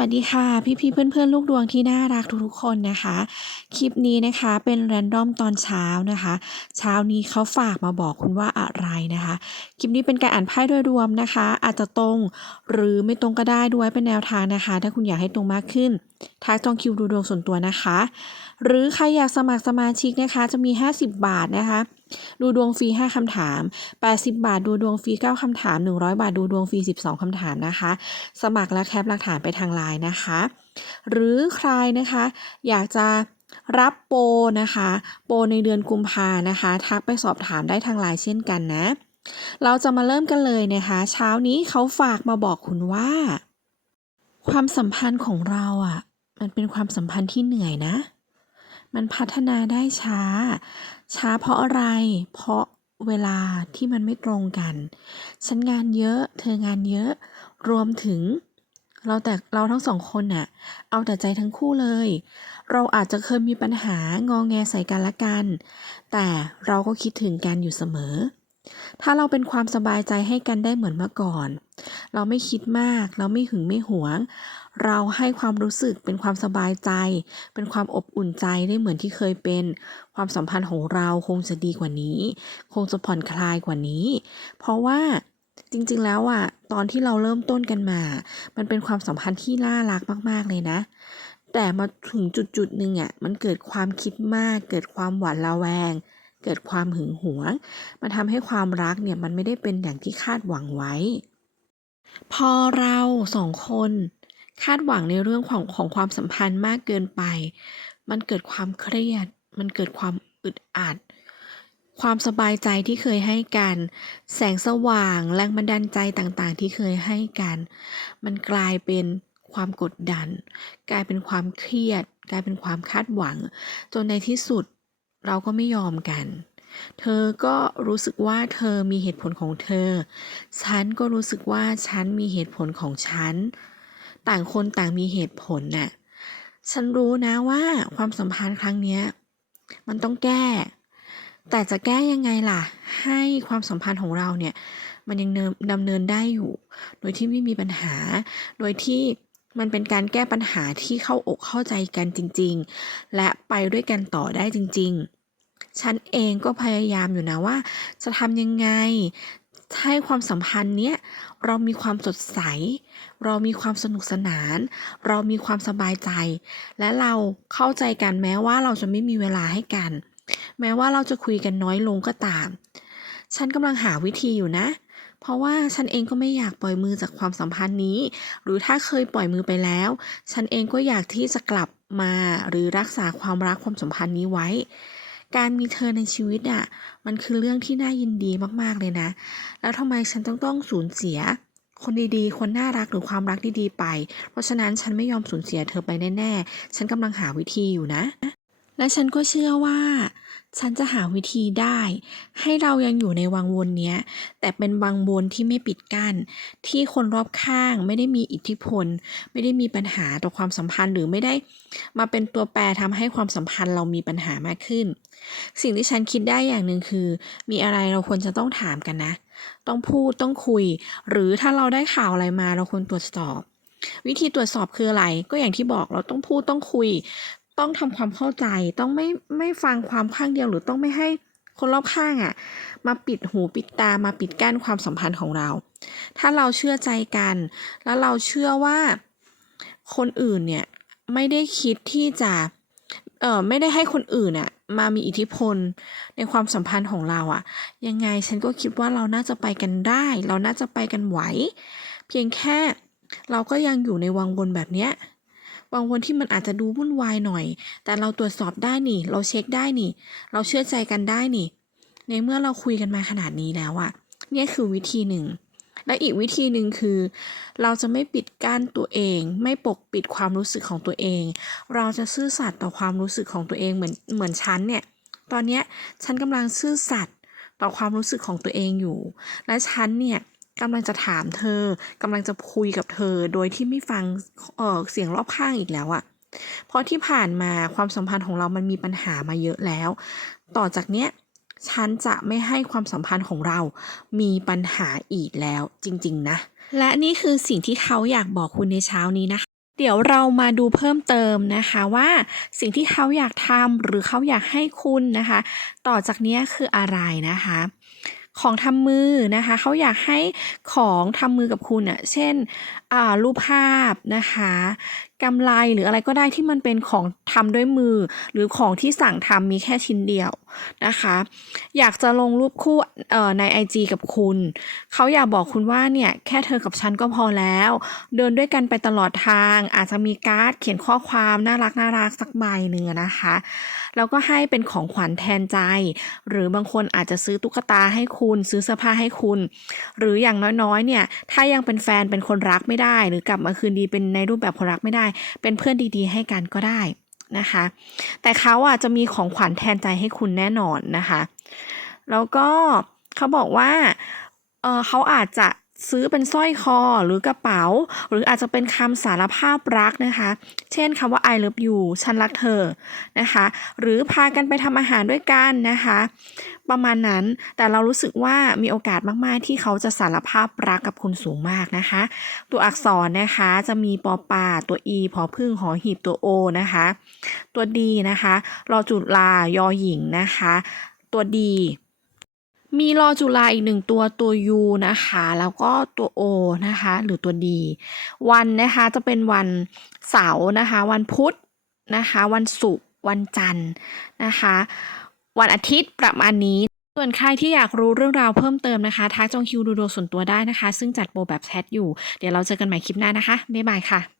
วัสดีค่ะ พี่พี่เพื่อนเพื่อนลูกดวงที่น่ารักทุกๆคนนะคะ คลิปนี้นะคะเป็นแรนดอมตอนเช้านะคะ เช้านี้เขาฝากมาบอกคุณว่าอะไรนะคะ คลิปนี้เป็นการอ่านไพ่โดยรวมนะคะ อาจจะตรงหรือไม่ตรงก็ได้ด้วยเป็นแนวทางนะคะ ถ้าคุณอยากให้ตรงมากขึ้นทักจองคิวดูดวงส่วนตัวนะคะ หรือใครอยากสมัครสมาชิกนะคะจะมี 50 บาทนะคะ ดูดวงฟรี 5 คำถาม 80 บาท ดูดวงฟรี 9 คำถาม 100 บาท ดูดวงฟรี 12 คำถามนะคะ สมัครและแคปหลักฐานไปทางไลน์นะคะ หรือใครนะคะอยากจะ รับโปรนะคะ โปรในเดือนกุมภานะคะ ทักไปสอบถามได้ทางไลน์เช่นกันนะ เราจะมาเริ่มกันเลยนะคะ เช้านี้เขาฝากมาบอกคุณว่า ความสัมพันธ์ของเราอะ มันเป็นความสัมพันธ์ที่เหนื่อยนะ มันพัฒนาได้ช้า ช้าเพราะอะไร เพราะเวลาที่มันไม่ตรงกัน ฉันงานเยอะ เธองานเยอะ รวมถึง เราแต่เราทั้งสองคนน่ะ เอาแต่ใจทั้งคู่เลย เราอาจจะเคยมีปัญหางองแงใส่กันละกัน แต่เราก็คิดถึงกันอยู่เสมอ ถ้าเราเป็นความสบายใจให้กันได้เหมือนเมื่อก่อน เราไม่คิดมาก เราไม่หึงไม่หวง เราให้ความรู้สึกเป็นความสบายใจ เป็นความอบอุ่นใจได้เหมือนที่เคยเป็น ความสัมพันธ์ของเราคงจะดีกว่านี้ คงจะผ่อนคลายกว่านี้ เพราะว่า จริงๆแล้วอะตอนที่เราเริ่มต้นกันมา มันเป็นความสัมพันธ์ที่น่ารักมากๆเลยนะ แต่มาถึงจุดๆหนึ่งอะมันเกิดความคิดมาก เกิดความหวาดระแวง เกิดความหึงหวง มันทำให้ความรักเนี่ยมันไม่ได้เป็นอย่างที่คาดหวังไว้ พอเราสองคนคาดหวังในเรื่องของของความสัมพันธ์มากเกินไป มันเกิดความเครียด มันเกิดความอึดอัด ความสบายใจที่เคยให้กัน แสงสว่างแรงบันดาลใจต่างๆ ที่เคยให้กัน มันกลายเป็นความกดดัน กลายเป็นความเครียด กลายเป็นความคาดหวัง จนในที่สุดเราก็ไม่ยอมกัน เธอก็รู้สึกว่าเธอมีเหตุผลของเธอ ฉันก็รู้สึกว่าฉันมีเหตุผลของฉัน ต่างคนต่างมีเหตุผลน่ะ ฉันรู้นะว่าความสัมพันธ์ครั้งเนี้ยมันต้องแก้ แต่จะแก้ยังไงล่ะ ให้ความสัมพันธ์ของเราเนี่ย มันยังดำเนินได้อยู่ โดยที่ไม่มีปัญหา โดยที่มันเป็นการแก้ปัญหาที่เข้าอกเข้าใจกันจริง ๆ และไปด้วยกันต่อได้จริง ๆ ฉันเองก็พยายามอยู่นะว่า จะทำยังไงให้ความสัมพันธ์เนี้ยเรามีความสดใส เรามีความสนุกสนาน เรามีความสบายใจ และเราเข้าใจกันแม้ว่าเราจะไม่มีเวลาให้กัน แม้ว่าเราจะคุยกันน้อยลงก็ตาม ฉันกำลังหาวิธีอยู่นะ เพราะว่าฉันเองก็ไม่อยากปล่อยมือจากความสัมพันธ์นี้ หรือถ้าเคยปล่อยมือไปแล้ว ฉันเองก็อยากที่จะกลับมาหรือรักษาความรักความสัมพันธ์นี้ไว้ การมีเธอในชีวิตอะ มันคือเรื่องที่น่ายินดีมากๆเลยนะ แล้วทำไมฉันต้องต้องสูญเสียคนดีๆ คนน่ารักหรือความรักดีๆ ไป เพราะฉะนั้นฉันไม่ยอมสูญเสียเธอไปแน่ ๆ ฉันกำลังหาวิธีอยู่นะ และฉันก็เชื่อว่า ฉันจะหาวิธีได้ ให้เรายังอยู่ในวังวนเนี้ย แต่เป็นวังวนที่ไม่ปิดกั้น ที่คนรอบข้างไม่ได้มีอิทธิพล ไม่ได้มีปัญหาต่อความสัมพันธ์หรือไม่ได้มาเป็นตัวแปรทำให้ความสัมพันธ์เรามีปัญหามากขึ้น สิ่งที่ฉันคิดได้อย่างหนึ่งคือ มีอะไรเราควรจะต้องถามกันนะ ต้องพูดต้องคุย หรือถ้าเราได้ข่าวอะไรมาเราควรตรวจสอบวิธีตรวจสอบคืออะไร ก็อย่างที่บอกเราต้องพูดต้องคุย ต้องทำความเข้าใจต้องไม่ไม่ฟังความข้างเดียวหรือต้องไม่ให้คนรอบข้างอะ่ะ มาปิดหูปิดตามาปิดกั้นความสัมพันธ์ของเรา ถ้าเราเชื่อใจกัน แล้วเราเชื่อว่าคนอื่นเนี่ยไม่ได้คิดที่จะเออไม่ได้ให้คนอื่นอะมามีอิทธิพลในความสัมพันธ์ของเราอะ ยังไงฉันก็คิดว่าเราน่าจะไปกันได้ เราน่าจะไปกันไหว เพียงแค่เราก็ยังอยู่ในวังวนแบบเนี้ย วังวนที่มันอาจจะดูวุ่นวายหน่อย แต่เราตรวจสอบได้นี่ เราเช็คได้นี่ เราเชื่อใจกันได้นี่ ในเมื่อเราคุยกันมาขนาดนี้แล้วอะเนี่ยคือวิธีหนึ่ง และอีกวิธีหนึ่งคือ เราจะไม่ปิดกั้นตัวเอง ไม่ปกปิดความรู้สึกของตัวเอง เราจะซื่อสัตย์ต่อความรู้สึกของตัวเองเหมือนเหมือนฉันเนี่ย ตอนเนี้ยฉันกำลังซื่อสัตย์ต่อความรู้สึกของตัวเองอยู่ และฉันเนี่ย กำลังจะถามเธอกำลังจะคุยกับเธอ โดยที่ไม่ฟังเออเสียงรอบข้างอีกแล้วอะเพราะที่ผ่านมาความสัมพันธ์ของเรามันมีปัญหามาเยอะแล้ว ต่อจากเนี้ยฉันจะไม่ให้ความสัมพันธ์ของเรามีปัญหาอีกแล้วจริง ๆ นะ และนี่คือสิ่งที่เขาอยากบอกคุณในเช้านี้นะคะ เดี๋ยวเรามาดูเพิ่มเติมนะคะว่าสิ่งที่เขาอยากทำหรือเขาอยากให้คุณนะคะ ต่อจากเนี้ยคืออะไรนะคะ ของทำมือนะคะเขาอยากให้ของทำมือกับคุณอะเช่นอ่ารูปภาพนะคะ กำไรหรืออะไรก็ได้ที่มันเป็นของทำด้วยมือ หรือของที่สั่งทำมีแค่ชิ้นเดียวนะคะ อยากจะลงรูปคู่เอ่อใน IG กับคุณ เขาอยากบอกคุณว่าเนี่ยแค่เธอกับฉันก็พอแล้ว เดินด้วยกันไปตลอดทาง อาจจะมีการ์ดเขียนข้อความน่ารักน่ารักสักใบหนึ่งนะคะ แล้วก็ให้เป็นของขวัญแทนใจ หรือบางคนอาจจะซื้อตุ๊กตาให้คุณ ซื้อเสื้อผ้าให้คุณ หรืออย่างน้อยๆเนี่ยถ้ายังเป็นแฟนเป็นคนรักไม่ได้ หรือกลับมาคืนดีเป็นในรูปแบบคนรักไม่ได้เป็นเพื่อนดีๆ ให้กันก็ได้นะคะ แต่เขาอะจะมีของขวัญแทนใจให้คุณแน่นอนนะคะ แล้วก็เขาบอกว่าเออเขาอาจจะ ซื้อเป็นสร้อยคอหรือกระเป๋า หรืออาจจะเป็นคำสารภาพรักนะคะ เช่นคำว่า I love you ฉันรักเธอนะคะ หรือพากันไปทำอาหารด้วยกันนะคะ ประมาณนั้นแต่เรารู้สึกว่ามีโอกาสมาก ๆ ที่เขาจะสารภาพรักกับคุณสูงมากนะคะ ตัวอักษรนะคะจะมีปอปาตัว e พอพึ่งหอหีบตัว o นะคะ ตัว d นะคะรอจุลายอหญิงนะคะ ตัว d มีรอจุฬาอีกหนึ่งตัวตัว u นะคะ แล้วก็ตัว o นะคะ หรือตัว d วันนะคะจะเป็นวันเสาร์นะคะ วันพุธนะคะ วันศุกร์วันจันทร์นะคะ วันอาทิตย์ประมาณนี้ ส่วนใครที่อยากรู้เรื่องราวเพิ่มเติมนะคะทักจองคิวดูโดส่วนตัวได้นะคะ ซึ่งจัดโปรแบบแชทอยู่ เดี๋ยวเราเจอกันใหม่คลิปหน้านะคะ บ๊ายบายค่ะ